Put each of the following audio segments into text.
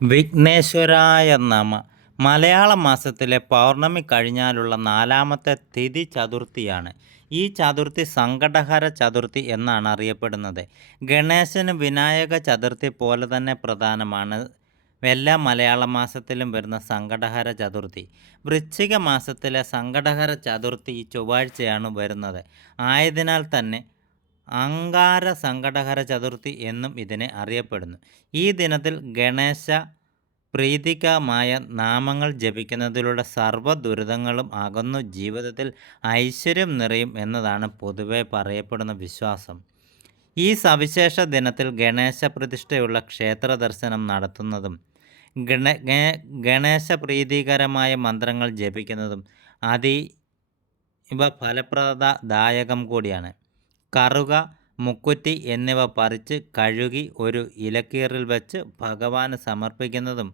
വിഘ്നേശ്വരായ നമ. മലയാള മാസത്തിലെ പൗർണമി കഴിഞ്ഞാലുള്ള നാലാമത്തെ തിഥി ചതുർത്ഥിയാണ്. ഈ ചതുർത്ഥി സങ്കടഹര ചതുർത്ഥി എന്നാണ് അറിയപ്പെടുന്നത്. ഗണേശന് വിനായക ചതുർത്ഥി പോലെ തന്നെ പ്രധാനമാണ്. എല്ലാ മലയാള മാസത്തിലും വരുന്ന സങ്കടഹര ചതുർത്ഥി. വൃശ്ചിക മാസത്തിലെ സങ്കടഹര ചതുർത്ഥി ചൊവ്വാഴ്ചയാണ് വരുന്നത്. ആയതിനാൽ തന്നെ അങ്കാര സങ്കടഹര ചതുർത്ഥി എന്നും ഇതിനെ അറിയപ്പെടുന്നു. ഈ ദിനത്തിൽ ഗണേശ പ്രീതികമായ നാമങ്ങൾ ജപിക്കുന്നതിലൂടെ സർവ ദുരിതങ്ങളും അകന്നു. ജീവിതത്തിൽ ഐശ്വര്യം നിറയും എന്നതാണ് പൊതുവെ പറയപ്പെടുന്ന വിശ്വാസം. ഈ സവിശേഷ ദിനത്തിൽ ഗണേശ പ്രതിഷ്ഠയുള്ള ക്ഷേത്ര ദർശനം നടത്തുന്നതും ഗണ ഗണേശ പ്രീതികരമായ മന്ത്രങ്ങൾ ജപിക്കുന്നതും അതി ഇവ ഫലപ്രദദായകം കൂടിയാണ്. കറുക മുക്കുറ്റി എന്നിവ പറിച്ച് കഴുകി ഒരു ഇലക്കീറിൽ വെച്ച് ഭഗവാന് സമർപ്പിക്കുന്നതും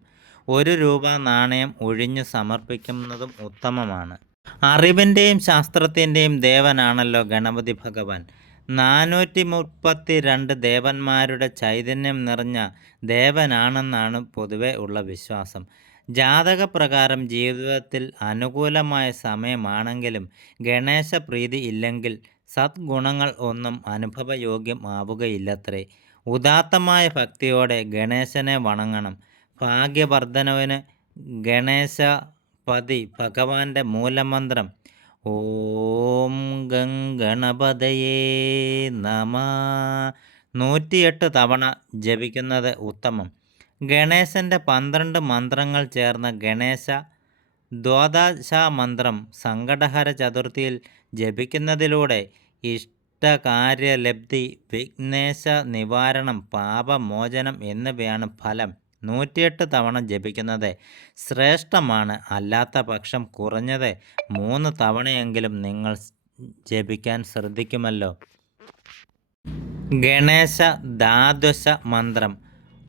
ഒരു രൂപ നാണയം ഒഴിഞ്ഞു സമർപ്പിക്കുന്നതും ഉത്തമമാണ്. അറിവിന്റെയും ശാസ്ത്രത്തിന്റെയും ദേവനാണല്ലോ ഗണപതി ഭഗവാൻ. നാനൂറ്റി മുപ്പത്തി രണ്ട് ദേവന്മാരുടെ ചൈതന്യം നിറഞ്ഞ ദേവനാണെന്നാണ് പൊതുവെ ഉള്ള വിശ്വാസം. ജാതകപ്രകാരം ജീവിതത്തിൽ അനുകൂലമായ സമയമാണെങ്കിലും ഗണേശ പ്രീതി ഇല്ലെങ്കിൽ സദ്ഗുണങ്ങൾ ഒന്നും അനുഭവയോഗ്യം ആവുകയില്ലത്രേ ഉദാത്തമായ ഭക്തിയോടെ ഗണേശനെ വണങ്ങണം. ഭാഗ്യവർദ്ധനവിന് ഗണേശപതി ഭഗവാന്റെ മൂലമന്ത്രം ഓം ഗംഗണപതയേ നമ നൂറ്റിയെട്ട് തവണ ജപിക്കുന്നത് ഉത്തമം. ഗണേശന്റെ പന്ത്രണ്ട് മന്ത്രങ്ങൾ ചേർന്ന ഗണേശ ദ്വാദശ മന്ത്രം സങ്കടഹര ചതുർത്ഥിയിൽ ജപിക്കുന്നതിലൂടെ ഇഷ്ടകാര്യലബ്ധി വിഘ്നേശ നിവാരണം പാപമോചനം എന്നിവയാണ് ഫലം. നൂറ്റിയെട്ട് തവണ ജപിക്കുന്നത് ശ്രേഷ്ഠമാണ് അല്ലാത്ത പക്ഷം കുറഞ്ഞത് മൂന്ന് തവണയെങ്കിലും നിങ്ങൾ ജപിക്കാൻ ശ്രദ്ധിക്കുമല്ലോ. ഗണേശ ദ്വാദശ മന്ത്രം.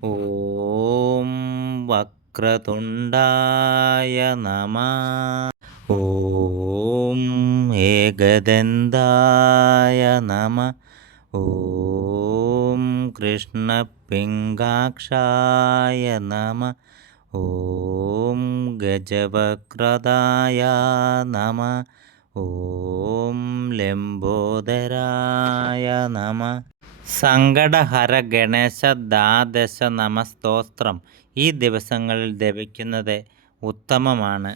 ഓം വക്രതുണ്ടായ നമ. ഓം ഏകദന്തായ നമ. ഓം കൃഷ്ണപിംഗാക്ഷായ നമ. ഓം ഗജവക്രതായ നമ. ഓം ലംബോദരായ നമ. സങ്കടഹര ഗണേശ ദ്വാദശ നമസ്തോത്രം ഈ ദിവസങ്ങളിൽ ജപിക്കുന്നത് ഉത്തമമാണ്.